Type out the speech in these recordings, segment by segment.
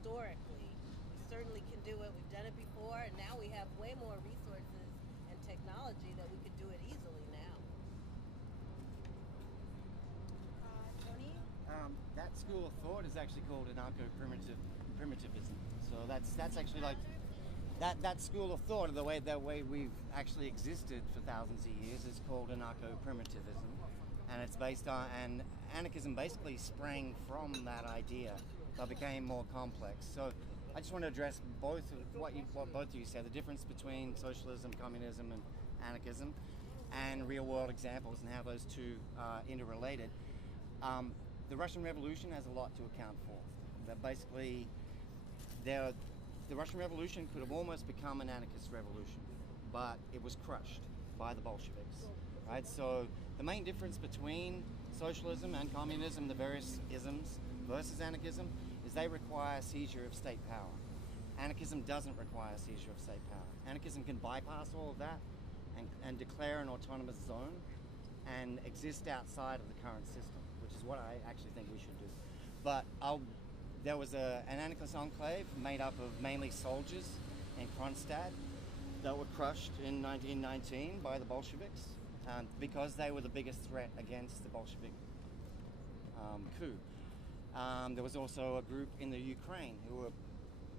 historically. We certainly can do it. We've done it before, and now we have way more resources and technology that we could do it easily now. Tony? That school of thought is actually called anarcho-primitivism. So that's actually like that school of thought, the way we've actually existed for thousands of years, is called anarcho-primitivism, and it's based on, and anarchism basically sprang from that idea, but became more complex. So I just want to address both what both of you said, the difference between socialism, communism, and anarchism, and real-world examples and how those two are interrelated. The Russian Revolution has a lot to account for. That basically, the Russian Revolution could have almost become an anarchist revolution, but it was crushed by the Bolsheviks. Right. So the main difference between socialism and communism, the various isms, versus anarchism, is they require seizure of state power. Anarchism doesn't require seizure of state power. Anarchism can bypass all of that and declare an autonomous zone and exist outside of the current system, which is what I actually think we should do. But there was an anarchist enclave made up of mainly soldiers in Kronstadt that were crushed in 1919 by the Bolsheviks because they were the biggest threat against the Bolshevik coup. There was also a group in the Ukraine who were,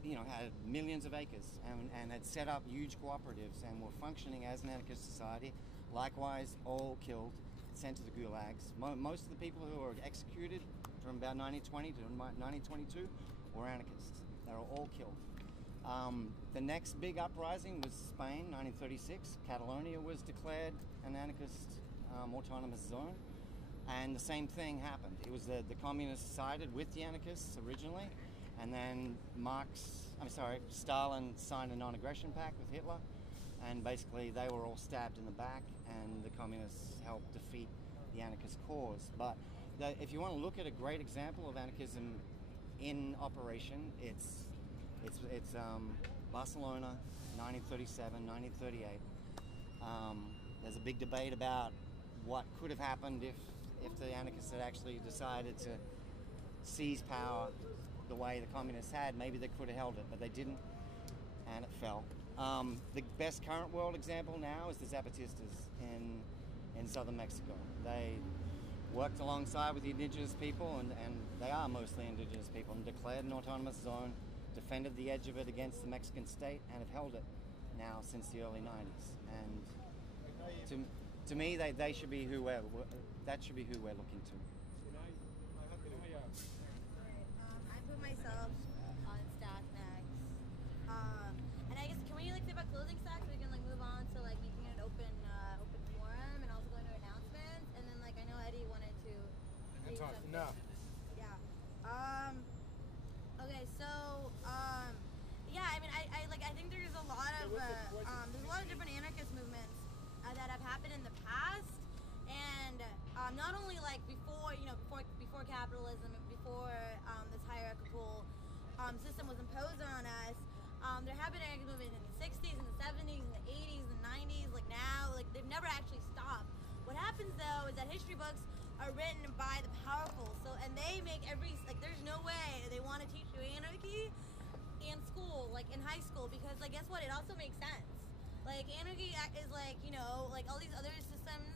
had millions of acres and had set up huge cooperatives and were functioning as an anarchist society. Likewise, all killed, sent to the gulags. Most of the people who were executed from about 1920 to 1922 were anarchists. They were all killed. The next big uprising was Spain, 1936. Catalonia was declared an anarchist autonomous zone. And the same thing happened. It was the communists sided with the anarchists originally, and then Stalin signed a non-aggression pact with Hitler, and basically they were all stabbed in the back, and the communists helped defeat the anarchist cause. But if you want to look at a great example of anarchism in operation, it's Barcelona, 1937, 1938. There's a big debate about what could have happened if the anarchists had actually decided to seize power the way the communists had. Maybe they could have held it, but they didn't, and it fell. The best current world example now is the Zapatistas in southern Mexico. They worked alongside with the indigenous people, and they are mostly indigenous people, and declared an autonomous zone, defended the edge of it against the Mexican state, and have held it now since the early 90s. And to me, they should be that should be who we're looking to. I put myself on stack next. And I guess, can we say about closing stack so we can move on to making it an open forum and also going to announcements? And then I know Eddie wanted to talk enough. Yeah. Okay, so yeah, I mean, I think there's a lot of different anarchist movements that have happened in the past, and not only before capitalism and before this hierarchical system was imposed on us. There have been anarchist movements in the 60s and the 70s and the 80s and the 90s. Now, they've never actually stopped. What happens though is that history books are written by the powerful, and they make there's no way they want to teach you anarchy in school, in high school, because guess what? It also makes sense. Anarchy is all these other systems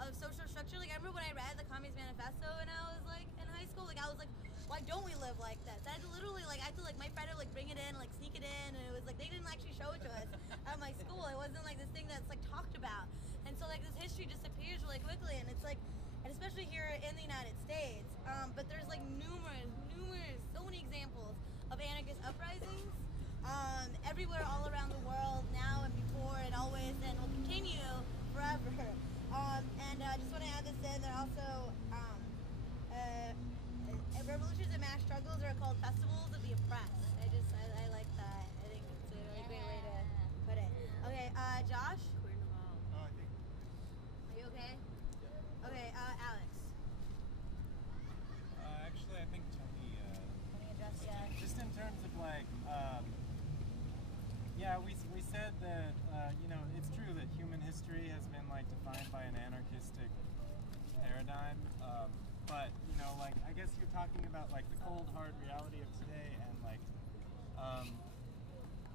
of social structure. I remember when I read the Communist Manifesto and I was in high school, I was why don't we live like this? I literally I had to my friend would bring it in, sneak it in, and it was they didn't actually show it to us at my school. It wasn't this thing that's talked about. And so this history disappears really quickly, and it's and especially here in the United States. But there's numerous, so many examples of anarchist uprisings everywhere, all around the world, now and before and always, and will continue forever. And I just want to add this in. There are also revolutions and mass struggles are called festivals of the oppressed. I like that. I think it's a really great way to put it. Okay, Josh? I think. Are you okay? Yeah. Okay, Alex. Actually, I think Tony addressed that. just in terms of yeah, we said that it's true that human history has been defined by an anarchistic paradigm, but I guess you're talking about the cold hard reality of today, and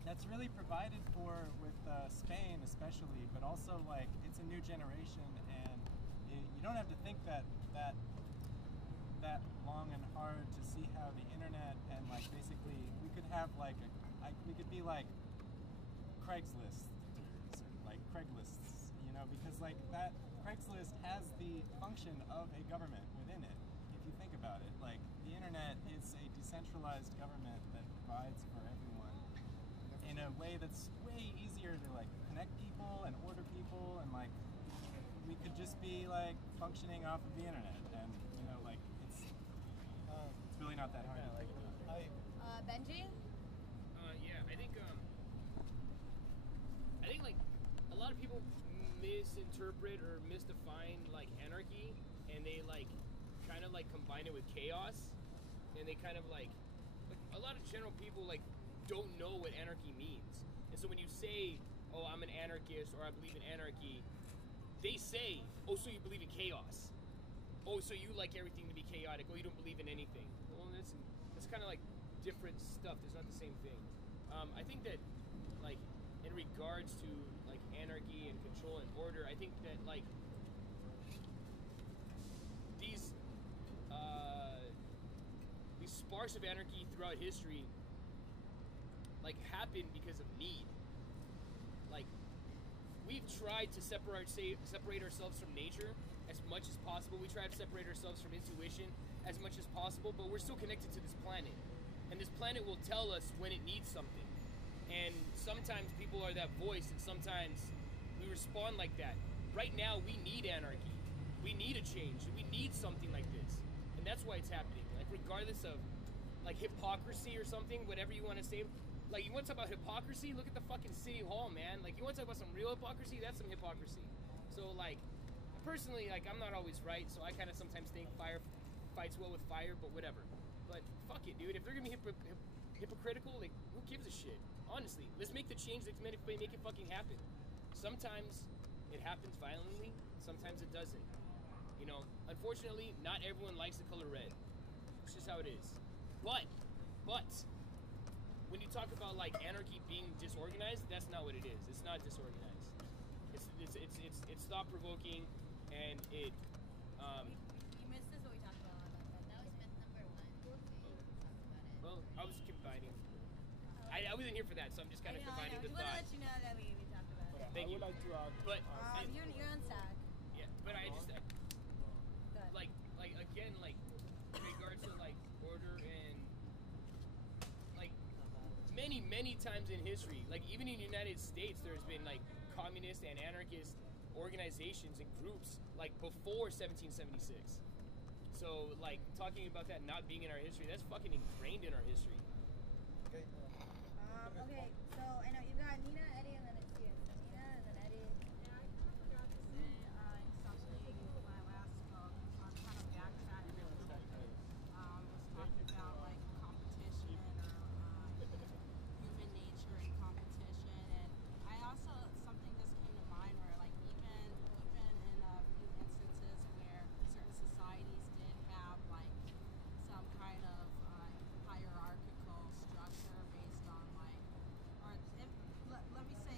that's really provided for with Spain especially, but also like it's a new generation, and you don't have to think that long and hard to see how the internet and like basically we could have like we could be like Craigslist or like Craiglists, you know, because like that Craigslist has the function of a government within it. If you think about it, like the internet is a decentralized government that provides for everyone in a way that's way easier to like connect people and order people, and like we could just be like functioning off of the internet, and you know like it's really not that hard. Benji? Yeah, I think like a lot of people misinterpret or misdefine like anarchy, and they like kind of like combine it with chaos, and they kind of like a lot of general people like don't know what anarchy means. And so when you say, oh, I'm an anarchist or I believe in anarchy, they say, oh, so you believe in chaos. Oh, so you like everything to be chaotic. Oh, you don't believe in anything. Well, that's kind of like different stuff. It's not the same thing. I think that like in regards to like anarchy and control and order, I think that like these sparks of anarchy throughout history like happen because of need. Like we've tried to separate ourselves from nature as much as possible. We try to separate ourselves from intuition as much as possible, but we're still connected to this planet. And this planet will tell us when it needs something. And sometimes people are that voice, and sometimes we respond like that. Right now, we need anarchy. We need a change. We need something like this. And that's why it's happening. Like, regardless of, like, hypocrisy or something, whatever you want to say. Like, you want to talk about hypocrisy? Look at the fucking City Hall, man. Like, you want to talk about some real hypocrisy? That's some hypocrisy. So, like, personally, like, I'm not always right, so I kind of sometimes think fire fights well with fire, but whatever. But fuck it, dude. If they're gonna be hypocritical, like, who gives a shit? Honestly, let's make the change. Let's make it fucking happen. Sometimes it happens violently. Sometimes it doesn't. You know, unfortunately, not everyone likes the color red. It's just how it is. But when you talk about like anarchy being disorganized, that's not what it is. It's not disorganized. It's thought provoking, and it. You missed this what we talked about. That was myth number 1. We talked about it. Well, I was combining. I wasn't here for that, so I'm just kind of combining the We want to thought. let you know that we talked about it. Thank you. I would like to add. But You're on SAG. yeah, but I just Good. like again like in regards to like order and like many times in history, like even in the United States, there's been like communist and anarchist organizations and groups like before 1776. So like talking about that not being in our history, that's fucking ingrained in our history. Okay. Okay, so I know you got Nina, Eddie, and then it's you. So Nina, and then Eddie. Yeah, I kind of forgot to say something my last spoke, so I'm kind of backtracking a little bit. Was talking about like competition or human nature and competition, and I also something just came to mind where like even in a few instances where certain societies did have like some kind of hierarchical structure based on like, or if let me say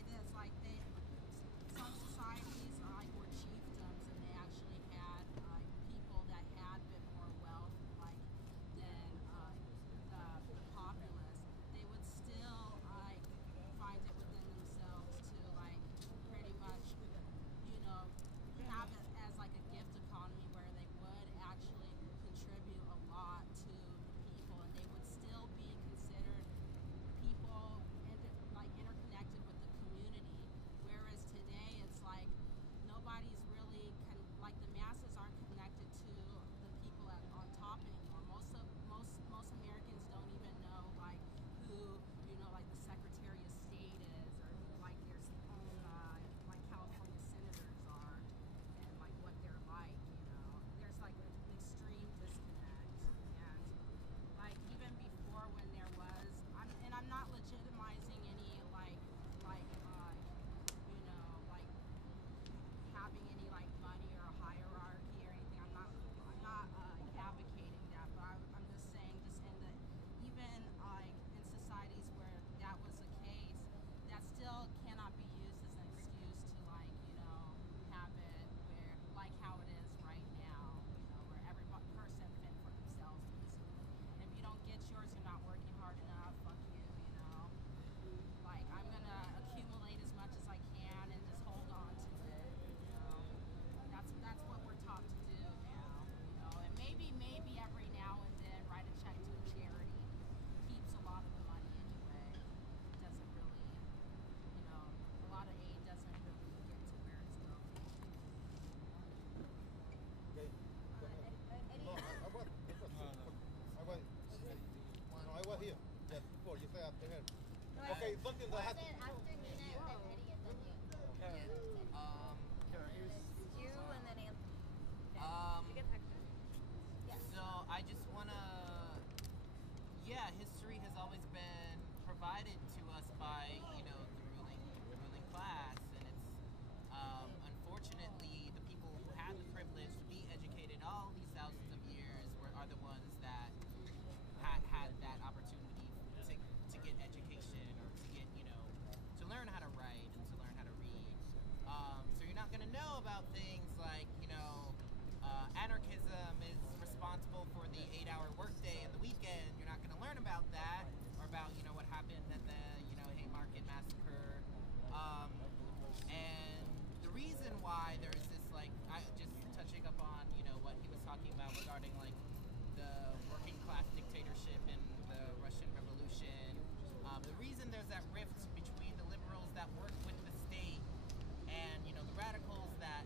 why there is this like just touching up on what he was talking about regarding like the working class dictatorship in the Russian Revolution. The reason there's that rift between the liberals that work with the state and the radicals that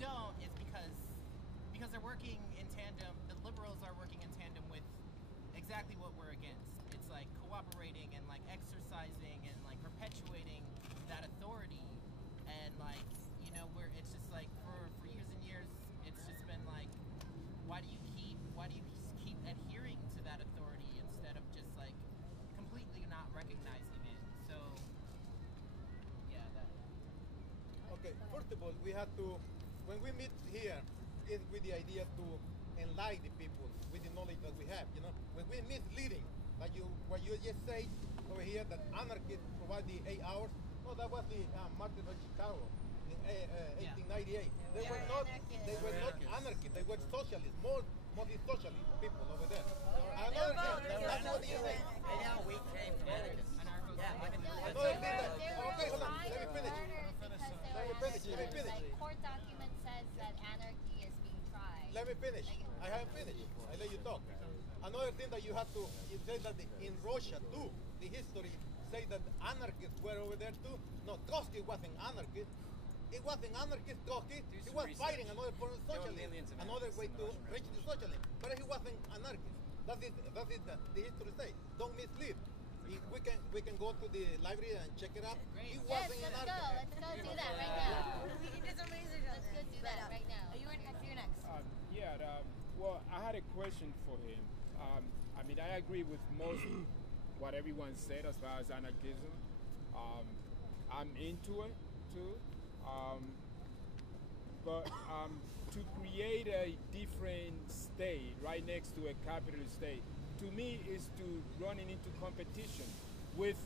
don't is because they're working in tandem. The liberals are working in tandem with exactly what we're against. It's like cooperating and like exercising and like perpetuating that authority, and like where it's just like for years and years it's just been like, why do you keep adhering to that authority instead of just like completely not recognizing it? So yeah, that. Okay, first of all, we have to, when we meet here, it's with the idea to enlighten people with the knowledge that we have. When we misleading, like what you just say over here, that anarchists provide the 8 hours. No, that was the Martin of Chicago in 1898. They were not anarchists. They were socialists, mostly socialist people over there. Another thing, that's what you say. And now we came from anarchists. Another thing that, okay, hold on, let me finish. Let me finish. Court document says that anarchy is being tried. Let me finish. I haven't finished. I let you talk. Another thing that you have to, you say that in Russia too, the history say that anarchists were over there too. No, Trotsky wasn't anarchist. It wasn't anarchist Trotsky. He was fighting another form of socialism, another way to reach the socialism. But he wasn't anarchist. That's it. The history say. Don't mislead. We can go to the library and check it out. He wasn't anarchist. Let's go do that right now. We can do some research on Let's go do that right now. Are you next? You're next. Well, I had a question for him. I mean, I agree with most what everyone said as far as anarchism. I'm into it too. But to create a different state right next to a capitalist state, to me, is to running into competition with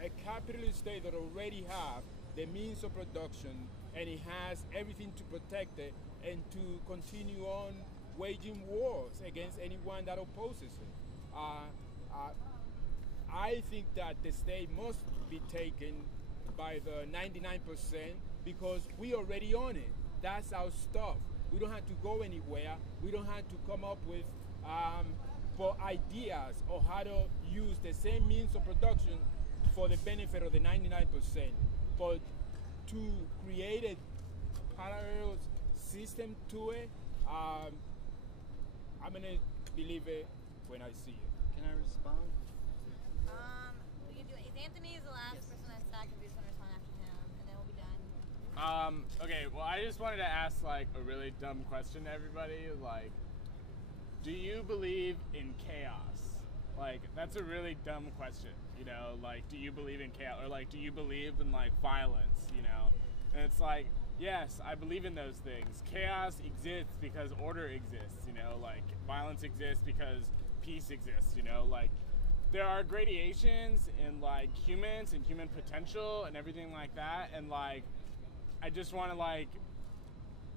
a capitalist state that already have the means of production and it has everything to protect it, and to continue on waging wars against anyone that opposes it. I think that the state must be taken by the 99% because we already own it. That's our stuff. We don't have to go anywhere. We don't have to come up with for ideas of how to use the same means of production for the benefit of the 99%. But to create a parallel system to it, I'm gonna believe it when I see it. Can I respond? We can do it. Anthony is the last person that's stacked, if he's gonna respond after him, and then we'll be done. Okay, well, I just wanted to ask like a really dumb question to everybody. Like, do you believe in chaos? Like, that's a really dumb question, like, do you believe in chaos? Or like, do you believe in like violence, And it's like, yes, I believe in those things. Chaos exists because order exists, like violence exists because peace exists, like there are gradations in like humans and human potential and everything like that, and like I just want to like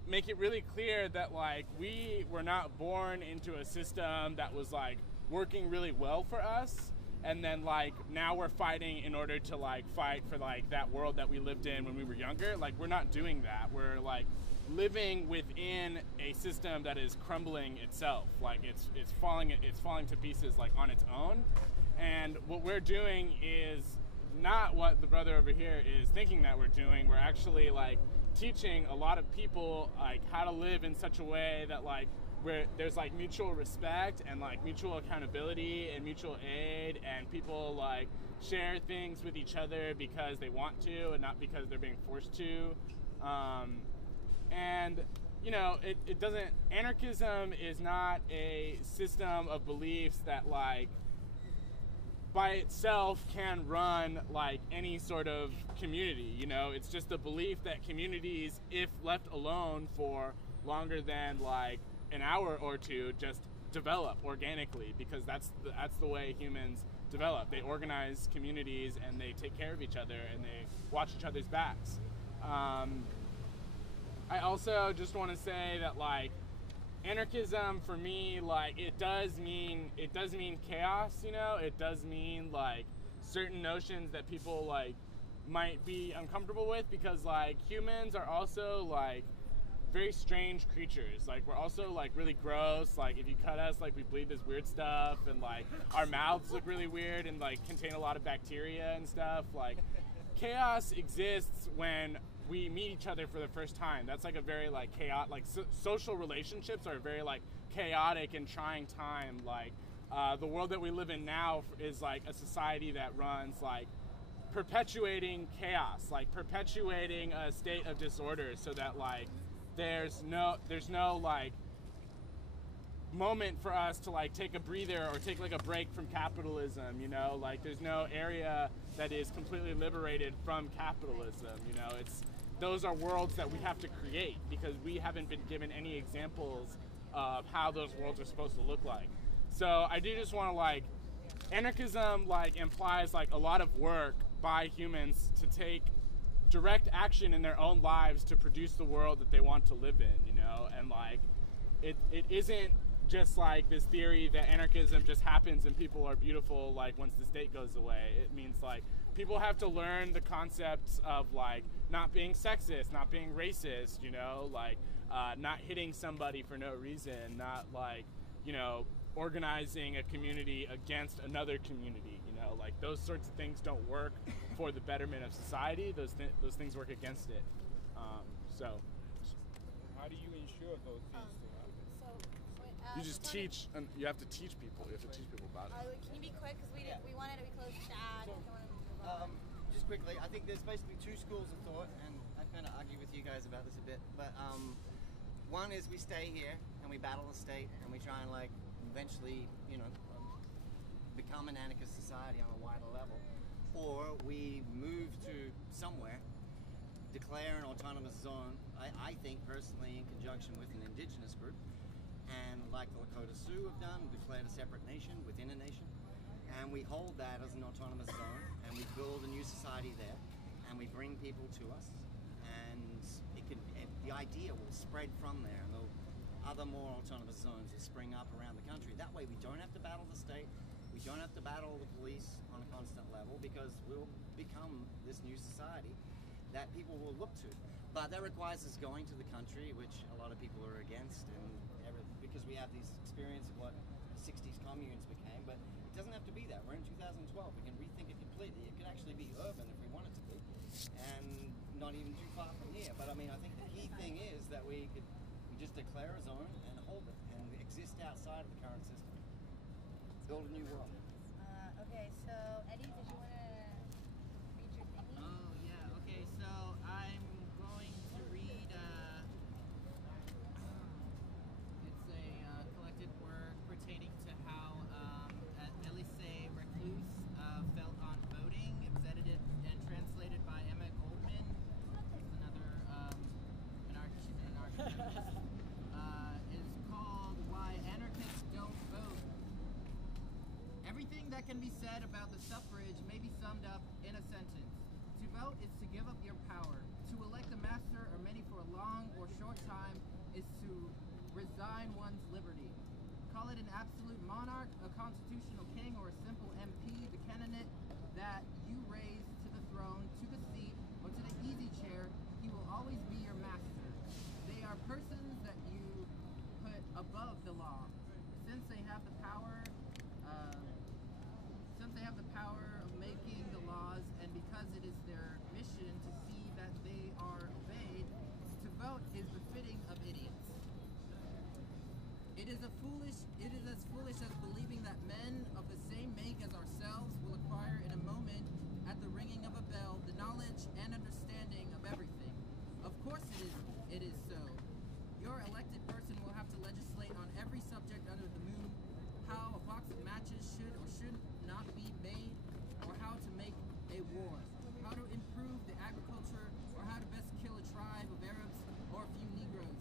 make it really clear that like we were not born into a system that was like working really well for us, and then like now we're fighting in order to like fight for like that world that we lived in when we were younger. Like, we're not doing that. We're like living within a system that is crumbling itself. Like it's falling to pieces like on its own. And what we're doing is not what the brother over here is thinking that we're doing. We're actually like teaching a lot of people like how to live in such a way that like where there's like mutual respect and like mutual accountability and mutual aid, and people like share things with each other because they want to and not because they're being forced to. And it doesn't, anarchism is not a system of beliefs that like by itself can run like any sort of community. It's just the belief that communities, if left alone for longer than like an hour or two, just develop organically, because that's the way humans develop. They organize communities and they take care of each other and they watch each other's backs. I also just want to say that like anarchism for me, like it does mean chaos. It does mean like certain notions that people like might be uncomfortable with, because like humans are also like very strange creatures. Like we're also like really gross. Like if you cut us, like we bleed this weird stuff, and like our mouths look really weird and like contain a lot of bacteria and stuff. Like chaos exists when we meet each other for the first time. That's like a very like chaotic, like social relationships are a very like chaotic and trying time. Like the world that we live in now is like a society that runs like perpetuating chaos, like perpetuating a state of disorder, so that like there's no like moment for us to like take a breather or take like a break from capitalism, you know? Like there's no area that is completely liberated from capitalism, you know? Those are worlds that we have to create, because we haven't been given any examples of how those worlds are supposed to look like. So I do just want to like, anarchism like implies like a lot of work by humans to take direct action in their own lives to produce the world that they want to live in, you know? And like it isn't just like this theory that anarchism just happens and people are beautiful like once the state goes away. It means like people have to learn the concepts of like not being sexist, not being racist, you know, like not hitting somebody for no reason, not like, you know, organizing a community against another community, you know, like those sorts of things don't work for the betterment of society. Those things work against it. So how do you ensure those things to happen? You just teach, and you have to teach people. You have to teach people about it. Can you be quick, because we wanted to be close to chat. Just quickly, I think there's basically two schools of thought, and I kind of argue with you guys about this a bit, but one is we stay here and we battle the state and we try and like eventually, you know, become an anarchist society on a wider level, or we move to somewhere, declare an autonomous zone, I think personally in conjunction with an indigenous group, and like the Lakota Sioux have done, declared a separate nation within a nation, and we hold that as an autonomous zone, and we build a new society there, and we bring people to us, and the idea will spread from there, and other more autonomous zones will spring up around the country. That way we don't have to battle the state, we don't have to battle the police on a constant level, because we'll become this new society that people will look to. But that requires us going to the country, which a lot of people are against, and because we have this experience of what the 60s communes became, but it doesn't have to be that. We're in 2012, we can rethink it completely. It could actually be urban if we want it to be, and not even too far from here. But I mean, I think the key thing is that we just declare a zone and hold it, and exist outside of the current system. Build a new world. Okay, so Eddie, did you want to read your thingy? Oh, yeah, okay, so I'm going to read, it's a collected work pertaining to how Elise Recluse felt on voting. It was edited and translated by Emma Goldman, another anarchist. Is called Why Anarchists Don't Vote. Everything that can be said about the suffrage may be summed up in a sentence. To vote is to give up your power. To elect a master or many for a long or short time is to resign one's liberty. Call it an absolute monarch, a constitutional king, or a simple MP, the candidate that you raise to the throne, to the seat, or to the easy chair, he will always be your master. They are persons that you put above the law. Since they have the power of making the laws, and because it is their mission to see that they are obeyed, to vote is befitting of idiots. It is as foolish as believing that men of the same make as ourselves will acquire in a moment, at the ringing of a bell, the knowledge and understanding of everything. Of course it is so. Your elected person will have to legislate on every subject under the moon, how a box of matches should or should not be made, or how to make a war, how to improve the agriculture, or how to best kill a tribe of Arabs or a few Negroes.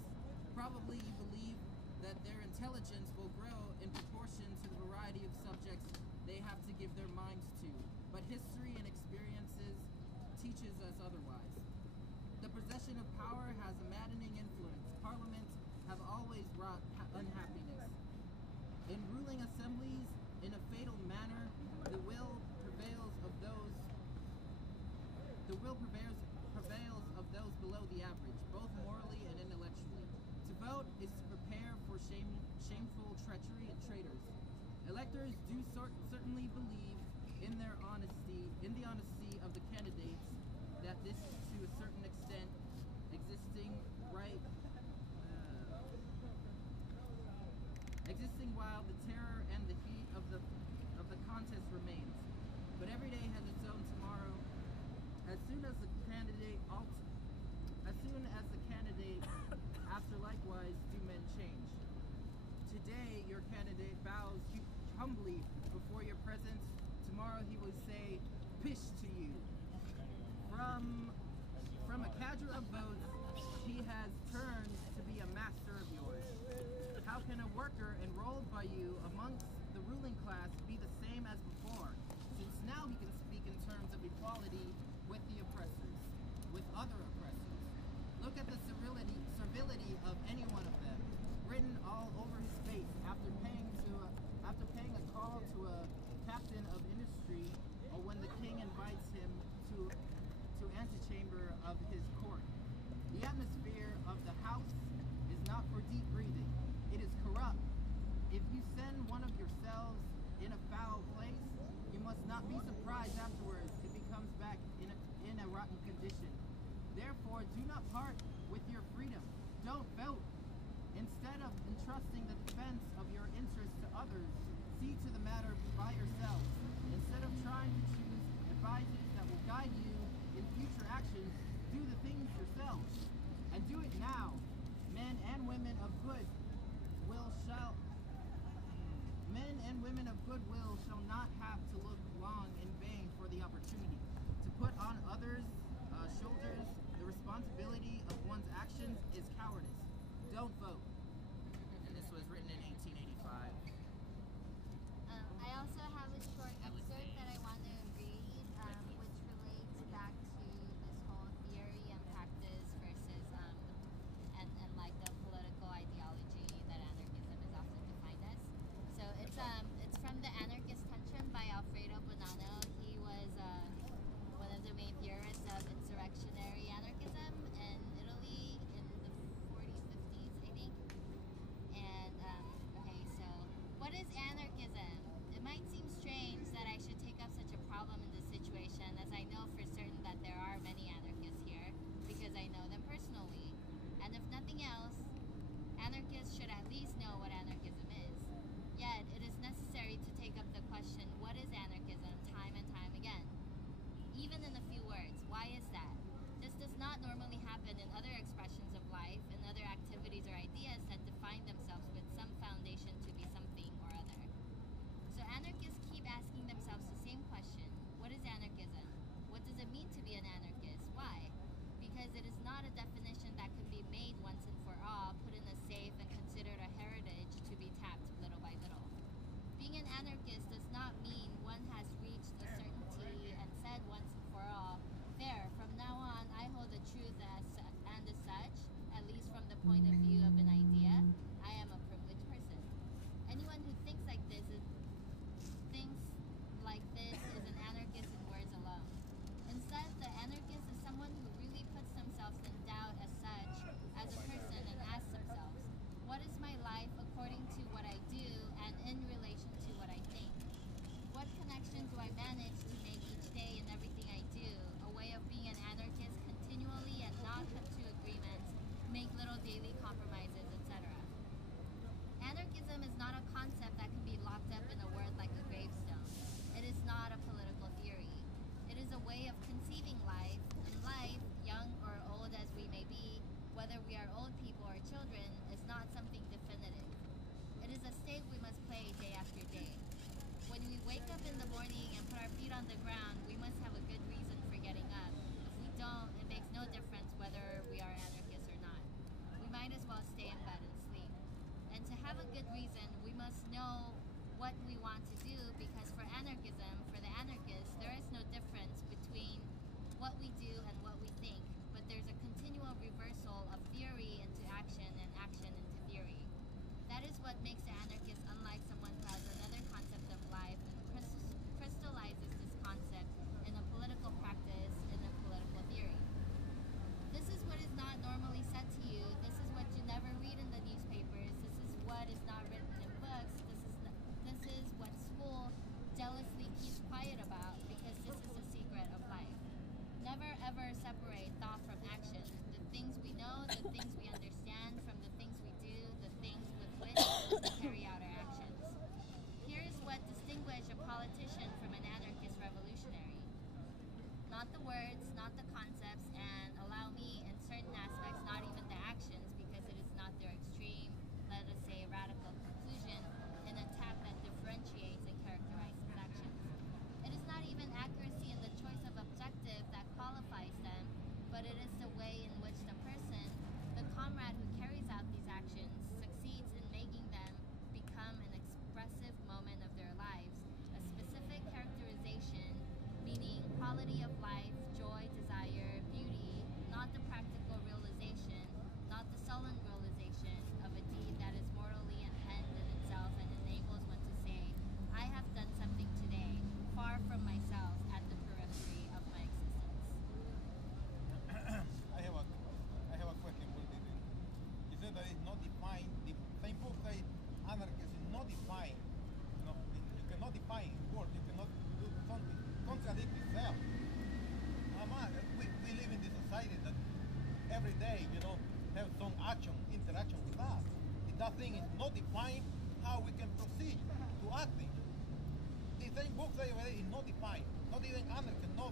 Probably you believe that their intelligence will grow in proportion to the variety of subjects they have to give their minds to, but history and experiences teaches us otherwise. The possession of power has a maddening influence. Parliaments have always brought unhappiness. In ruling assemblies, in a fatal manner, the will prevails of those traitors. Electors do certainly believe in the honesty of the candidates, that this is to a certain extent existing while the terror and the heat of the contest remains. But every day has its own tomorrow. As soon as the candidate after likewise do men change. Today your candidate bows humbly before your presence. Tomorrow he will say, "Pish to you." From a cadre of votes, he has turned to be a master of yours. How can a worker enrolled by you amongst the ruling class be the same as before, since now he can speak in terms of equality with the oppressors, with other oppressors? Look at the servility of any one of them, written all over his face after paying a call to a captain of industry, or when the king invites him to antechamber of his court. The atmosphere of the house is not for deep breathing. It is corrupt. If you send one of yourselves in a foul place, you must not be surprised afterwards if he comes back in a rotten condition. Therefore, do not part with your freedom. Don't vote. Instead of entrusting the defense of your interests to others, see to the matter by yourselves. Instead of trying to choose advisors that will guide you in future actions, do the things yourselves. And do it now. Men and women of goodwill shall not have to look long in vain for the opportunity. To put on others' shoulders the responsibility of one's actions is cowardice. Don't vote. And this was written in 1885. I also have a short excerpt that I want to read, which relates back to this whole theory and practice versus and like the political ideology that anarchism is often defined as. So it's from the Anarchist Tension by Alfredo Bonanno. He was one of the main theorists of insurrectionary anarchism, and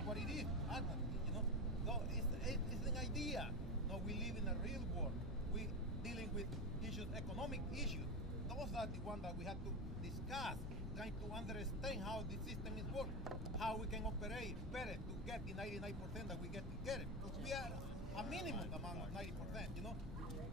what it is. You know, so it's an idea. No, we live in a real world. We dealing with issues, economic issues. Those are the ones that we have to discuss, trying to understand how the system is working, how we can operate better to get the 99% that we get to get it. Because we are a minimum amount of 90%, you know.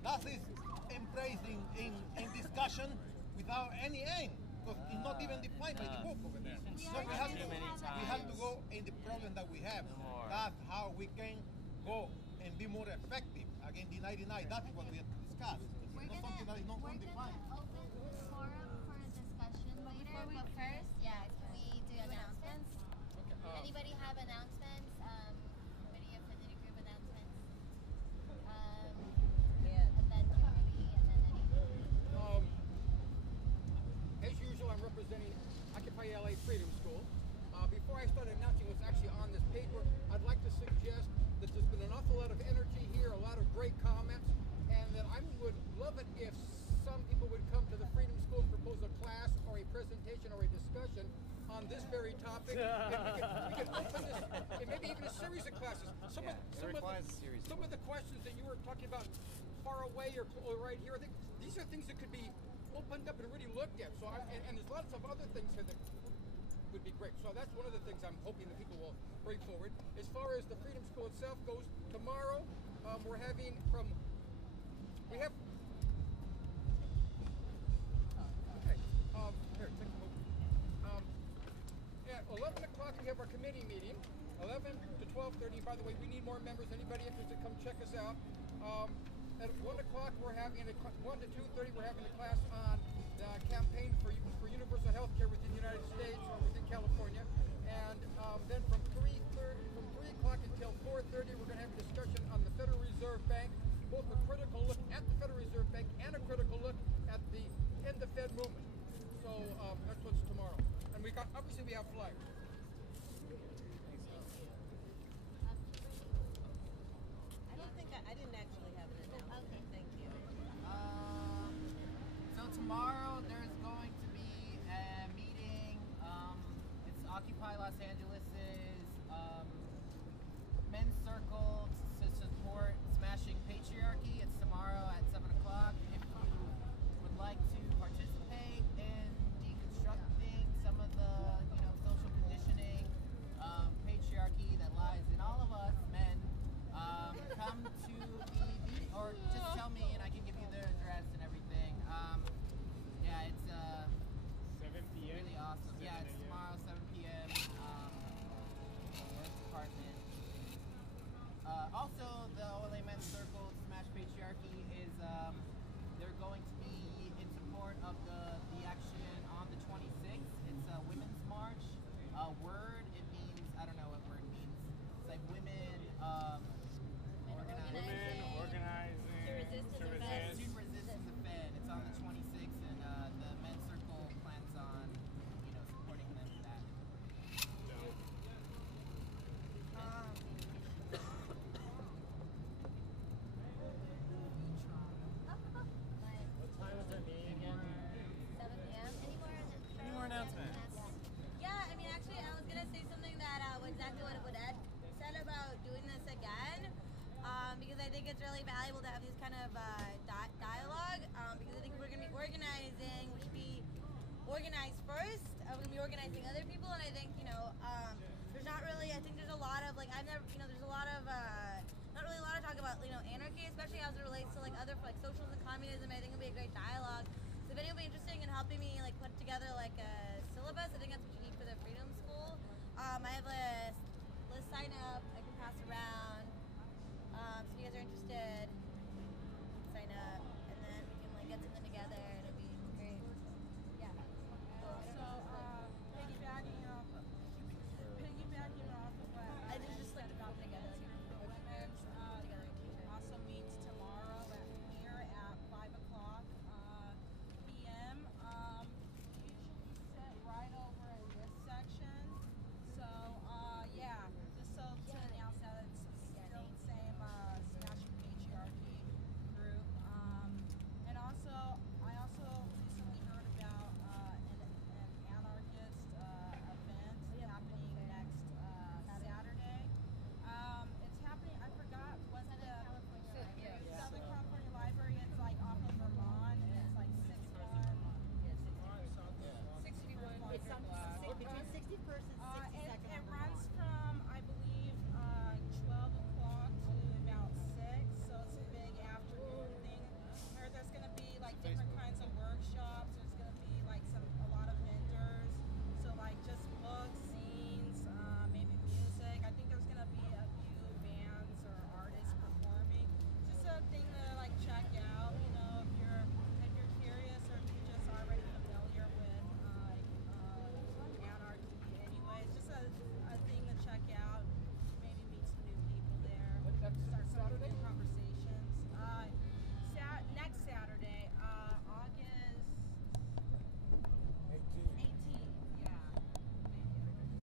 That is embracing in discussion without any end. Because it's not even defined by the book over there. So we have to go in the problem that we have. That's how we can go and be more effective against the 99. That's what we have to discuss. It's not something that is not undefined. Open the forum for a discussion later, but first, can we do announcements? Anybody have announcements? Any affinity group announcements? And then Kimberly, and then anything. As usual, I'm representing Occupy LA Freedom School. Before I start announcing what's actually on this paper, I'd like to suggest that there's been an awful lot of energy here, a lot of great comments, and that I would love it if some people would come to the Freedom School and propose a class or a presentation or a discussion on this very topic. And we can open this, and maybe even a series of classes. Some of the questions that you were talking about far away or right here, I think these are things that could be opened up and really looked at. So, and there's lots of other things here that would be great. So that's one of the things I'm hoping that people will bring forward. As far as the Freedom School itself goes, tomorrow we're having here, take them over. At 11 o'clock we have our committee meeting. 11 to 12:30. By the way, we need more members. Anybody interested, come check us out. At 1 o'clock we're having 1 to 2:30 we're having a class on the campaign for universal health care within the United States or within California. And then from 3 o'clock until 4:30 we're going to have a discussion on the Federal Reserve Bank, both a critical look at the Federal Reserve Bank and a critical look at the End the Fed movement. So that's what's tomorrow. And obviously we have flyers. I didn't actually have an announcement. Okay. Thank you. So tomorrow there's going to be a meeting. It's Occupy Los Angeles's men's circle to support smashing patriarchy. It's tomorrow at 7 o'clock. If you would like to participate in deconstructing some of the social conditioning patriarchy that lies in all of us men, come to the meeting, or just tell me and I can give you their address and everything. It's 7 p.m. really awesome. It's tomorrow, 7 p.m. Work department. Also, the OLA Men's Circle Smash Patriarchy is they're going to be in support of the action on the 26th. It's a women's march. Word, it means, I don't know what word means. It's like women organizing to resist the Fed. It's on the 26th, and the men's circle plans on, supporting them for that. What time is that meeting again? 7 p.m. Any more announcements? Yeah, I mean, actually, I was gonna say something that exactly what Ed said about doing this again, because I think it's really valuable to have these kind of dialogue. Because I think we're gonna be organizing. We should be organized first. We're gonna be organizing other people, and I think there's not really. I think there's a lot of there's a lot of not really a lot of talk about anarchy, especially as it relates to other socialism and communism. I think it'll be a great dialogue. So if anyone would be interested in helping me put together a syllabus, I think that's what you need for the Freedom School. I have a list sign up I can pass around. So if you guys are interested,